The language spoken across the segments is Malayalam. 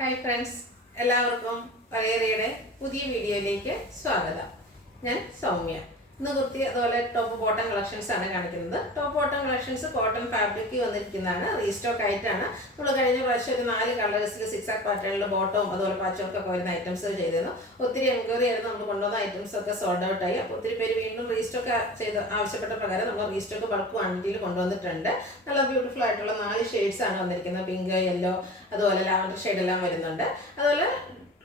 ഹായ് ഫ്രണ്ട്സ്, എല്ലാവർക്കും വരേറിയുടെ പുതിയ വീഡിയോയിലേക്ക് സ്വാഗതം. ഞാൻ സൗമ്യ. ഇന്ന് കുർത്തി അതുപോലെ ടോപ്പ് ബോട്ടം കളക്ഷൻസ് ആണ് കാണിക്കുന്നത്. Top bottom collections cotton fabric വന്നിരിക്കുന്നതാണ്, റീസ്റ്റോക്ക് ആയിട്ടാണ്. നമ്മൾ കഴിഞ്ഞ പ്രാവശ്യം ഒരു 4 കളേഴ്സിൽ 6 പാറ്റേണിൽ ബോട്ടവും അതുപോലെ പാച്ചൊക്കെ വരുന്ന ഐറ്റംസ് ചെയ്തിരുന്നു. ഒത്തിരി എൻക്വയറി ആയിരുന്നു. നമ്മൾ കൊണ്ടുവന്ന ഐറ്റംസ് ഒക്കെ സോൾഡ് ഔട്ട് ആയി. അപ്പോൾ ഒത്തിരി പേര് വീണ്ടും റീസ്റ്റോക്ക് ചെയ്ത് ആവശ്യപ്പെട്ട പ്രകാരം നമ്മൾ റീസ്റ്റോക്ക് ബൾക്ക് ക്വാണ്ടിറ്റിയിൽ കൊണ്ടുവന്നിട്ടുണ്ട്. നല്ല ബ്യൂട്ടിഫുൾ ആയിട്ടുള്ള 4 ഷെയ്ഡ്സ് ആണ് വന്നിരിക്കുന്നത്. പിങ്ക്, യെല്ലോ, അതുപോലെ ലാവൻഡർ ഷെയ്ഡ് എല്ലാം വരുന്നുണ്ട്. അതുപോലെ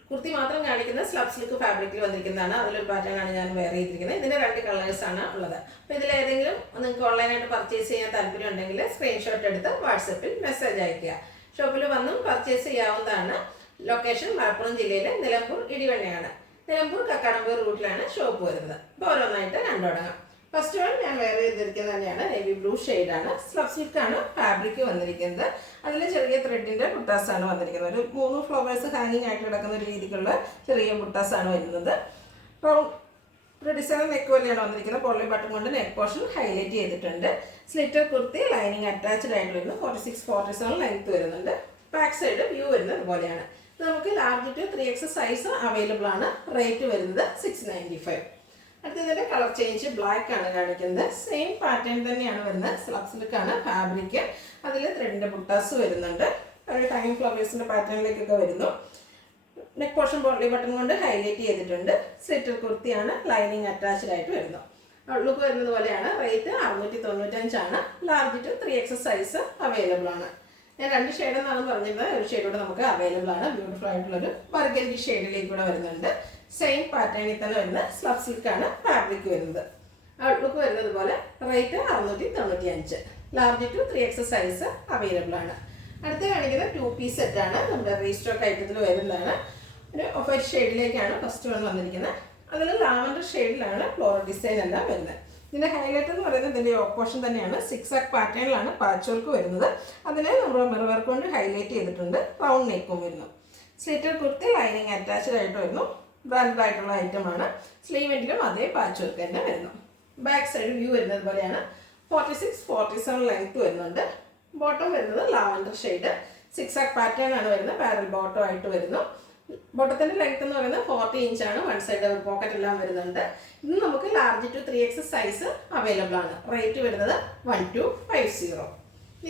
കുർത്തി മാത്രം കാണിക്കുന്ന സ്ലബ് സിൽക്ക് ഫാബ്രിക്കിൽ വന്നിരിക്കുന്നതാണ്. അതിലൊരു പാറ്റേൺ ആണ് ഞാൻ വെയർ ചെയ്തിരിക്കുന്നത്. ഇതിൻ്റെ 2 കളേഴ്സാണ് ഉള്ളത്. അപ്പോൾ ഇതിലേതെങ്കിലും നിങ്ങൾക്ക് ഓൺലൈനായിട്ട് പർച്ചേസ് ചെയ്യാൻ താല്പര്യം ഉണ്ടെങ്കിൽ സ്ക്രീൻഷോട്ട് എടുത്ത് വാട്സപ്പിൽ മെസ്സേജ് അയയ്ക്കുക. ഷോപ്പിൽ വന്നും പർച്ചേസ് ചെയ്യാവുന്നതാണ്. ലൊക്കേഷൻ മലപ്പുറം ജില്ലയിലെ നിലമ്പൂർ ഇടിവണ്ണയാണ്. നിലമ്പൂർ കക്കാടംപൊയിൽ റൂട്ടിലാണ് ഷോപ്പ് വരുന്നത്. അപ്പോൾ ഓരോന്നായിട്ട് കണ്ടുതുടങ്ങാം. ഫസ്റ്റ് വൺ ഞാൻ വെയർ ചെയ്തിരിക്കുന്നത് തന്നെയാണ് നേവി ബ്ലൂ ഷെയ്ഡാണ്. സ്ലബ് സിൽക്കാണ് ഫാബ്രിക് വന്നിരിക്കുന്നത്. അതിൽ ചെറിയ ത്രെഡിൻ്റെ ബുട്ടാസാണ് വന്നിരിക്കുന്നത്. ഒരു 3 ഫ്ലവേഴ്സ് ഹാങ്ങിങ് ആയിട്ട് കിടക്കുന്ന ഒരു രീതിക്കുള്ള ചെറിയ ബുട്ടാസാണ് വരുന്നത്. ട്രഡീഷണൽ നെക്ക് പോലെയാണ് വന്നിരിക്കുന്നത്. പോളി ബട്ടൺ കൊണ്ട് നെക്ക് പോർഷൻ ഹൈലൈറ്റ് ചെയ്തിട്ടുണ്ട്. സ്ലിറ്റർ കുർത്തി ലൈനിങ് അറ്റാച്ച്ഡ് ആയിട്ട് വരുന്നു. 46-47 ലെങ്ത് വരുന്നുണ്ട്. ബാക്ക് സൈഡ് വ്യൂ വരുന്നത് ഇതുപോലെയാണ്. ഇത് നമുക്ക് large to 3X size available ആണ്. റേറ്റ് വരുന്നത് 695. അടുത്തതിൻ്റെ കളർ ചേഞ്ച് ബ്ലാക്ക് ആണ് കാണിക്കുന്നത്. സെയിം പാറ്റേൺ തന്നെയാണ് വരുന്നത്. സ്ലബ് സിൽക്കാണ് ഫാബ്രിക്. അതിൽ ത്രെഡിൻ്റെ ബുട്ടാസ് വരുന്നുണ്ട്. ഒരു ടൈം ഫ്ലവേഴ്സിൻ്റെ പാറ്റേണിലേക്കൊക്കെ വരുന്നു. നെക്ക് പോർഷൻ പോളി ബട്ടൺ കൊണ്ട് ഹൈലൈറ്റ് ചെയ്തിട്ടുണ്ട്. സ്ലിറ്റർ കുർത്തിയാണ്, ലൈനിങ് അറ്റാച്ച്ഡ് ആയിട്ട് വരുന്നു. ലുക്ക് വരുന്നത് പോലെയാണ്. റേറ്റ് 695 ആണ്. Large to 3X size available ആണ്. ഞാൻ 2 ഷെയ്ഡ് എന്നാണ് പറഞ്ഞിരുന്നത്. ഒരു ഷെയ്ഡൂടെ നമുക്ക് അവൈലബിൾ ആണ്. ബ്യൂട്ടിഫുൾ ആയിട്ടുള്ളൊരു ബർഗൻഡി ഷെയ്ഡിലേക്ക് കൂടെ വരുന്നുണ്ട്. സെയിം പാറ്റേണിൽ തന്നെ വരുന്ന സ്ലബ് സിൽക്കാണ് ഫാബ്രിക് വരുന്നത്. ഔട്ട്ലുക്ക് വരുന്നത് പോലെ. Rate 695. Large to 3X size available ആണ്. അടുത്ത് കാണിക്കുന്ന 2 പീസ് സെറ്റാണ്. നമ്മുടെ റീസ്റ്റോക്ക് ഐറ്റത്തിൽ വരുന്നതാണ്. ഒരു ഓഫ് വൈറ്റ് ഷെയ്ഡിലേക്കാണ് ഫസ്റ്റ് വൺ വന്നിരിക്കുന്നത്. അതിൽ ലാവൻഡർ ഷെയ്ഡിലാണ് ഫ്ലോറൽ ഡിസൈൻ എല്ലാം വരുന്നത്. ഇതിൻ്റെ ഹൈലൈറ്റ് എന്ന് പറയുന്നത് ഇതിൻ്റെ ഓപ്പോഷൻ തന്നെയാണ്. 6 പാറ്റേണിലാണ് പാച്ച് വർക്ക് വരുന്നത്. അതിനെ നമ്മൾ മിറർ വർക്ക് കൊണ്ട് ഹൈലൈറ്റ് ചെയ്തിട്ടുണ്ട്. റൗണ്ട് നെക്കും വരുന്നു. സ്ലിറ്റർ കുർത്തി ലൈനിങ് അറ്റാച്ച്ഡ് ആയിട്ട് വരുന്നു. ബ്രാൻഡഡ് ആയിട്ടുള്ള ഐറ്റമാണ്. സ്ലീവെങ്കിലും അതേ പാച്ച് വർക്ക് തന്നെ വരുന്നു. ബാക്ക് സൈഡ് വ്യൂ വരുന്നത് പോലെയാണ്. 46-47 ലെങ്ത് വരുന്നുണ്ട്. ബോട്ടം വരുന്നത് ലാവൻഡർ ഷെയ്ഡ്. 6 പാറ്റേൺ ആണ് വരുന്നത്. പാരൽ ബോട്ടം ആയിട്ട് വരുന്നു. ബോട്ടത്തിൻ്റെ ലെങ്ത് എന്ന് പറയുന്നത് 40 ഇഞ്ചാണ്. വൺ സൈഡ് പോക്കറ്റ് എല്ലാം വരുന്നുണ്ട്. ഇത് നമുക്ക് large to 3X size available ആണ്. റേറ്റ് വരുന്നത് 1250.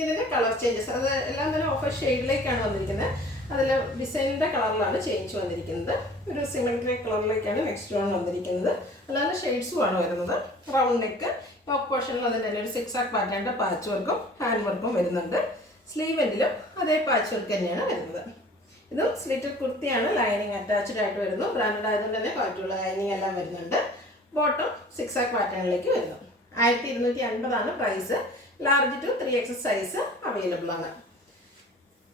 ഇതിൻ്റെ കളർ ചേഞ്ചസ് അത് എല്ലാം തന്നെ ഓഫ് ഷെയ്ഡിലേക്കാണ് വന്നിരിക്കുന്നത്. അതിൽ ഡിസൈനിൻ്റെ കളറിലാണ് ചേഞ്ച് വന്നിരിക്കുന്നത്. ഒരു സിമെട്രി കളറിലേക്കാണ് നെക്സ്റ്റ് വൺ വന്നിരിക്കുന്നത്. അല്ലാതെ ഷെയ്ഡ്സുമാണ് വരുന്നത്. റൗണ്ട് നെക്ക് ടോപ്പ് പോർഷനിൽ അതിൻ്റെ തന്നെ ഒരു 6 പാറ്റേണിൻ്റെ പാച്ച് വർക്കും ഹാൻഡ് വർക്കും വരുന്നുണ്ട്. സ്ലീവെൻറ്റിലും അതേ പാച്ച് വർക്ക് തന്നെയാണ് വരുന്നത്. ഇതും സ്ലിറ്റർ കുർത്തിയാണ്. ലൈനിങ് അറ്റാച്ച്ഡ് ആയിട്ട് വരുന്നു. ബ്രാൻഡഡ് ആയതുകൊണ്ട് തന്നെ ക്വാളിറ്റിയുള്ള ലൈനിങ് എല്ലാം വരുന്നുണ്ട്. ബോട്ടം 6 പാറ്റേണിലേക്ക് വരുന്നു. 1250 price. Large to 3X size available ആണ്.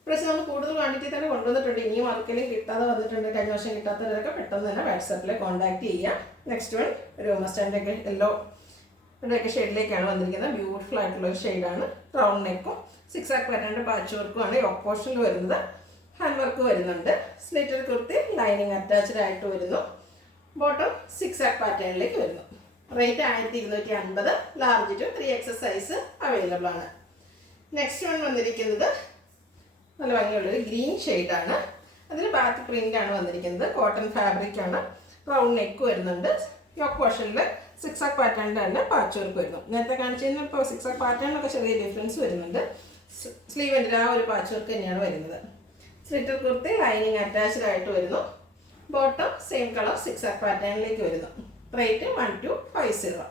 പ്ലസ് നമ്മൾ കൂടുതൽ ക്വാണ്ടിറ്റി തന്നെ കൊണ്ടുവന്നിട്ടുണ്ട്. ഇനിയും ആർക്കെങ്കിലും കിട്ടാതെ വന്നിട്ടുണ്ട്. കഴിഞ്ഞ വർഷം കിട്ടാത്തവരൊക്കെ പെട്ടെന്ന് തന്നെ വാട്സാപ്പിൽ കോൺടാക്ട് ചെയ്യുക. നെക്സ്റ്റ് വൺ ഒരു മസ്റ്റാൻഡൊക്കെ യെല്ലോ ഇവിടെയൊക്കെ ഷെയ്ഡിലേക്കാണ് വന്നിരിക്കുന്നത്. ബ്യൂട്ടിഫുൾ ആയിട്ടുള്ള ഒരു ഷെയ്ഡാണ്. റൗണ്ട് നെക്കും 6 പാറ്റേണിൻ്റെ പാച്ച് വർക്കുമാണ് ഈ ഓപ്പോഷനിൽ വരുന്നത്. ഹാൻഡ് വർക്ക് വരുന്നുണ്ട്. സ്ലിറ്റർ കുർത്തി ലൈനിങ് അറ്റാച്ച്ഡ് ആയിട്ട് വരുന്നു. ബോട്ടം 6 പാറ്റേണിലേക്ക് വരുന്നു. Rate 1250. Large to 3X size available ആണ്. നെക്സ്റ്റ് വൺ വന്നിരിക്കുന്നത് നല്ല ഭംഗിയുള്ളൊരു ഗ്രീൻ ഷെയ്ഡാണ്. അതിൽ ബാക്ക് പ്രിൻ്റാണ് വന്നിരിക്കുന്നത്. കോട്ടൺ ഫാബ്രിക്കാണ്. റൗണ്ട് നെക്ക് വരുന്നുണ്ട്. യോക്ക് പോർഷനിൽ 6 പാറ്റേണിൻ്റെ തന്നെ പാച്ച് വർക്ക് വരുന്നു. നേരത്തെ കാണിച്ചതിന് ഇപ്പോൾ 6 പാറ്റേണിനൊക്കെ ചെറിയ ഡിഫറൻസ് വരുന്നുണ്ട്. സ്ലീവെൻ്റെ ആ ഒരു പാച്ച് വർക്ക് തന്നെയാണ് വരുന്നത്. സ്ലിറ്റർ കുർത്തി ലൈനിങ് അറ്റാച്ച്ഡ് ആയിട്ട് വരുന്നു. ബോട്ടം സെയിം കളർ 6 പാറ്റേണിലേക്ക് വരുന്നു. Rate 1250.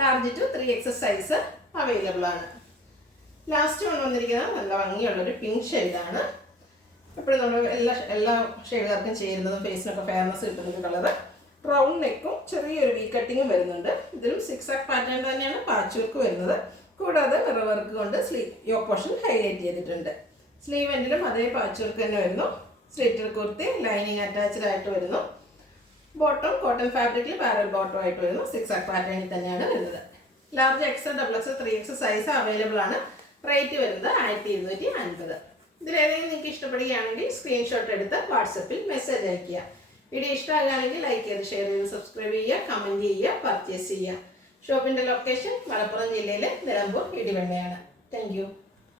Large to 3X size available ആണ്. ലാസ്റ്റ് വൺ വന്നിരിക്കുന്നത് നല്ല ഭംഗിയുള്ളൊരു പിങ്ക് ഷെയ്ഡാണ്. എപ്പോഴും നമ്മൾ എല്ലാ ഷെയ്ഡുകാർക്കും ചേരുന്നതും ഫേസിനൊക്കെ ഫെയർനെസ് കിട്ടുന്നൊരു കളറ്. റൗണ്ട് നെക്കും ചെറിയൊരു വി കട്ടിങ്ങും വരുന്നുണ്ട്. ഇതിലും 6 പാറ്റേൺ തന്നെയാണ് പാച്ച് വർക്ക് വരുന്നത്. കൂടാതെ മിറർ വർക്ക് കൊണ്ട് യോക്ക് പോർഷൻ ഹൈലൈറ്റ് ചെയ്തിട്ടുണ്ട്. സ്ലീവെൻറ്റിലും അതേ പാച്ച് വർക്ക് തന്നെ വരുന്നു. സ്ലിറ്റർ കുർത്തി ലൈനിങ് അറ്റാച്ച്ഡ് ആയിട്ട് വരുന്നു. ബോട്ടം കോട്ടൺ ഫാബ്രിക്കിൽ പാരൽ ബോട്ടം ആയിട്ട് വരുന്നു. 6 പാറ്റേണിൽ തന്നെയാണ് വരുന്നത്. Large XL, XX, 3X size available ആണ്. റേറ്റ് വരുന്നത് 1250. ഇതിലേതെങ്കിലും നിങ്ങൾക്ക് ഇഷ്ടപ്പെടുകയാണെങ്കിൽ സ്ക്രീൻഷോട്ട് എടുത്ത് വാട്സപ്പിൽ മെസ്സേജ് അയയ്ക്കുക. വീഡിയോ ഇഷ്ടമാകുകയാണെങ്കിൽ ലൈക്ക് ചെയ്ത് ഷെയർ ചെയ്ത് സബ്സ്ക്രൈബ് ചെയ്യുക, കമൻറ്റ് ചെയ്യുക, പർച്ചേസ് ചെയ്യുക. ഷോപ്പിൻ്റെ ലൊക്കേഷൻ മലപ്പുറം ജില്ലയിലെ നിലമ്പൂർ ഇടിവണ്ണയാണ്. Thank you.